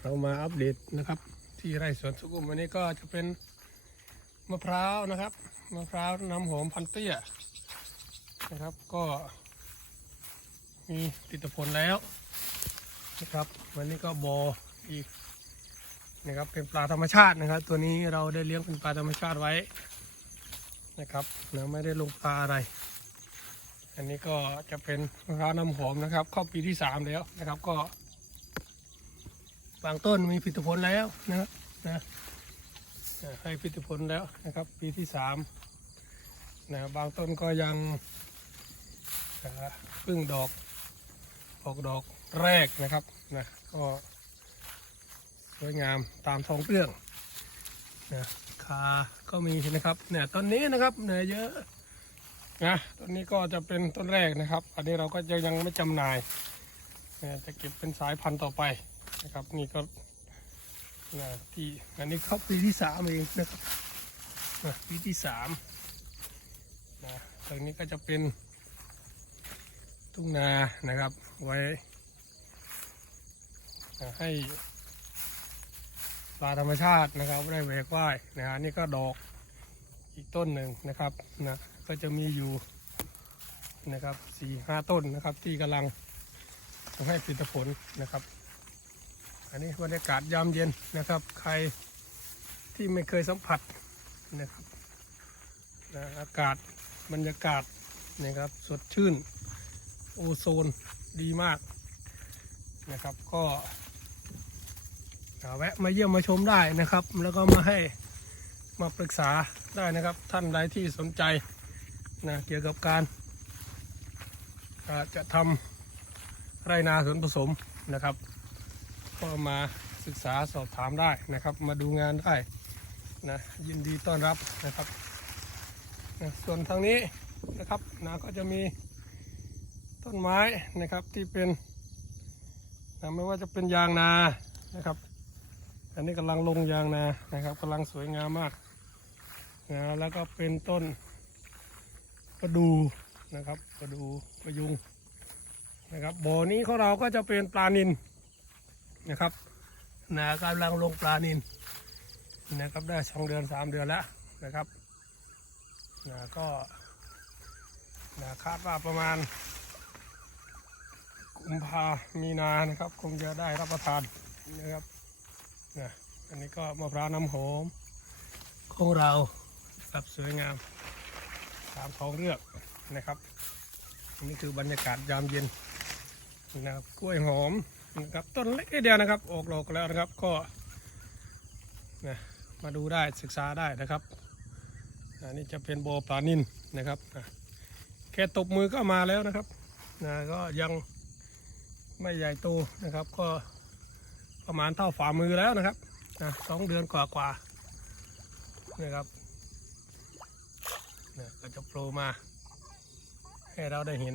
เรามาอัปเดตนะครับ ที่ไร่สวนสุกุมวันนี้ก็จะเป็นมะพร้าวนะครับมะพร้าวน้ำหอมพันเตี้ยนะครับก็มีติดผลแล้วนะครับ วันนี้ก็บออีกนะครับเป็นปลาธรรมชาตินะครับ ตัวนี้เราได้เลี้ยงเป็นปลาธรรมชาติไว้นะครับนะไม่ได้ลงปลาอะไร อันนี้ก็จะเป็นมะพร้าวน้ำหอมนะครับ เข้าปีที่สามแล้วนะครับก็ บางต้นมีผลิตผลแล้วนะครับนะให้ผลิตผลแล้วนะครับ ปีที่สามนะบางต้นก็ยังเพิ่งดอกออกดอกแรกนะครับนะก็สวยงามตามท้องเรื่องนะคาก็มีนะครับเนี่ยต้นนี้นะครับเนี่ยเยอะนะต้นนี้ก็จะเป็นต้นแรกนะครับ อันนี้เราก็ยังไม่จำหน่ายนะจะเก็บเป็นสายพันธุ์ต่อไป นะครับ นี่ก็นะที่อันนี้เขาปีที่สามเองนะครับนะปีที่สามนะตรงนี้ก็จะเป็นทุ่งนานะครับ ไว้นะให้ปลาธรรมชาตินะครับได้แหวกว่ายนะฮะนี่ก็ดอกอีกต้นหนึ่งนะครับนะก็จะมีอยู่นะครับสี่ห้าต้นนะครับที่กำลังทำให้ผลิตผลนะครับ อันนี้บรรยากาศยามเย็นนะครับ ใครที่ไม่เคยสัมผัสนะครับนะอากาศบรรยากาศนะครับสดชื่นโอโซนดีมากนะครับก็แวะมาเยี่ยมมาชมได้นะครับ แล้วก็มาให้มาปรึกษาได้นะครับ ท่านใดที่สนใจนะเกี่ยวกับการจะทำไรนาสวนผสมนะครับ ก็มาศึกษาสอบถามได้นะครับ มาดูงานได้นะยินดีต้อนรับนะครับนะส่วนทางนี้นะครับนะก็จะมีต้นไม้นะครับที่เป็นนะไม่ว่าจะเป็นยางนานะครับ อันนี้กำลังลงยางนานะครับกำลังสวยงามมากนะแล้วก็เป็นต้นประดูนะครับประดูประยุงนะครับบ่อนี้ของเราก็จะเป็นปลานิน นะครับนะกำลังลงปลานินนะครับได้สองเดือนสามเดือนแล้วนะครับนะก็นะคาดว่าประมาณกุมภามีนานะครับ คงจะได้รับประทานนะครับนะอันนี้ก็มะพร้าวน้ำหอมของเราครับสวยงามตามท้องเรืองนะครับอันนี้คือบรรยากาศยามเย็นนะครับกล้วยหอม นะครับต้นเล็กนิดเดียวนะครับ ออกดอกแล้วนะครับก็นะมาดูได้ศึกษาได้นะครับอันนี้จะเป็นโบปลานินนะครับนะแค่ตบมือก็มาแล้วนะครับนะก็ยังไม่ใหญ่โตนะครับ ก็ประมาณเท่าฝ่ามือแล้วนะครับนะสองเดือนกว่ากว่านะครับนะก็จะโผล่มาให้เราได้เห็น